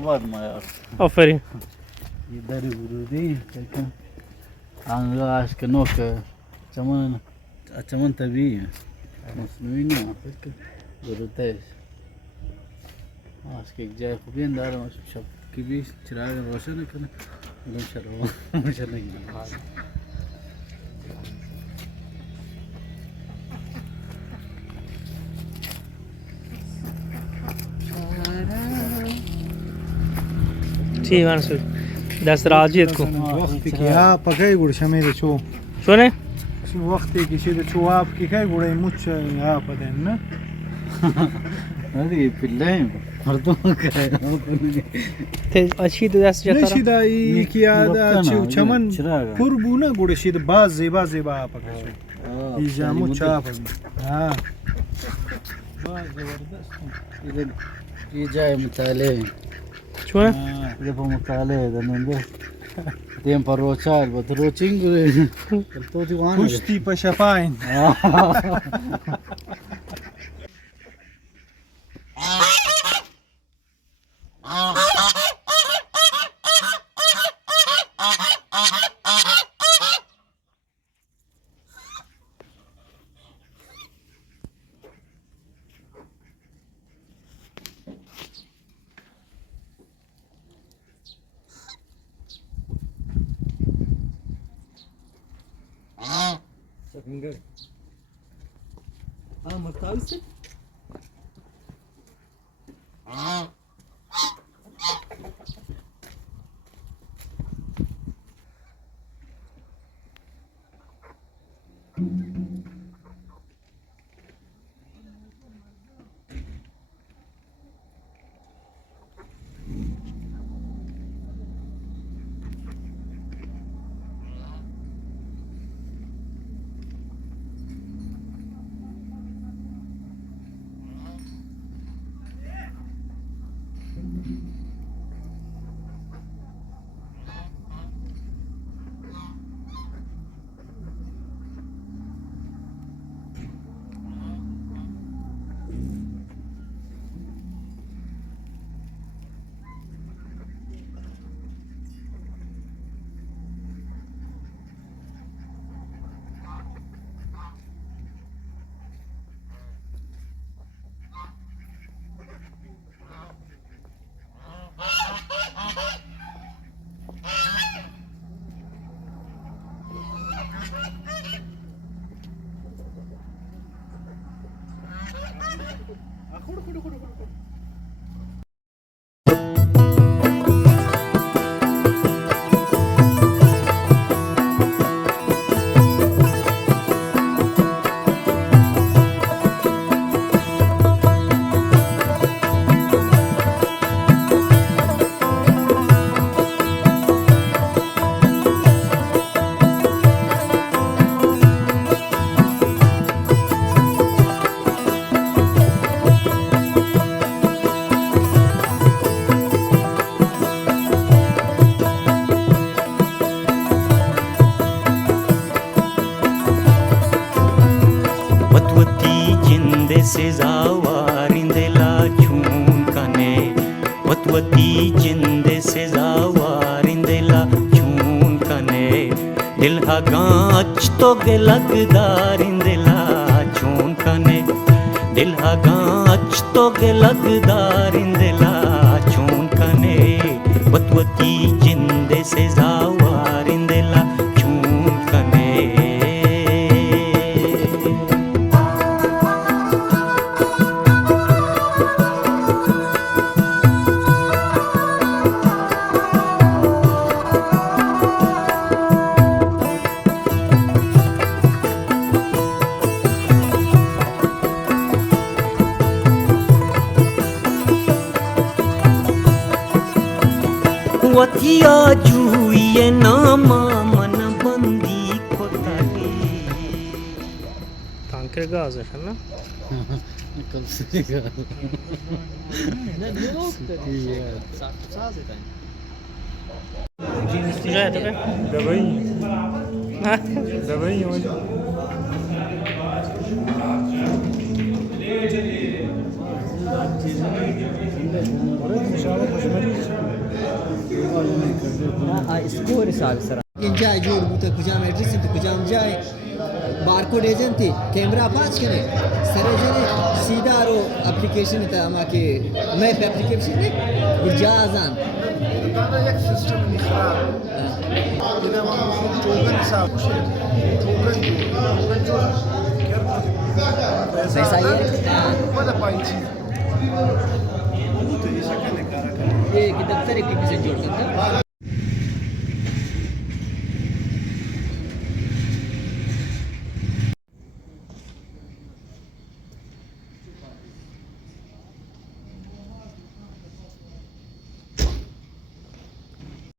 İslamabad mı ya? Aferin. İdari guru değil. Anga aşkı noka. Çaman tabii. Masnuğu ne? Guru teş. Aşkı gecay kubiyen dar ama şap gibi çırağı roşan ekne. Gum şarva. Roşan ekne. ठीक है sir 10 Rajit को وقت کې ها پکای ګور شمه ده چو شونه وقت کې چې د چو اپ کې کای ګورې مچ ها پدن نه Hadi pilleyim. Pardon kaya. ته अच्छी तो 10 نشي جتا دا کی یادا چې چمن چراغ. قربونه ګور شي د باز زیبا زیبا پکای شو ای جامو چا ها ये जाए मुताले شونه ये पर मुताले दनंदे تیم پر روچال بد روچینگ تو دیوانه پشتی په شفاین Sakıngar. Martavisi? सेजावारिंदेला छून कने वतवती जिंदे सेजावारिंदेला छून कने दिल हगाच तो गे लगदारिंदेला छून कने दिल हगाच तो गे लगदारिंदेला छून कने वतवती जिंदे सेजावारिंदेला छून कने वतिया जुए नामा मन बंदी खोताली tanker gaz है ना कब से का तुझा है तो पे دبئی हाँ دبئی हो स्कोर हिसाब सर جای جور بوده کجام ادرس تو کجام جای بارکود ایجنتی کیمرا پاس کنه سره جنه سیدا رو اپلیکیشن تا اما که مپ اپلیکیشن نه برجازان Tane یک سیستم خراب. دیدم اون توکن حساب شه. توکن جو. پیسا یه ولا پایچی. ये कि दफ्तर एक किसी जोड़ सकते हैं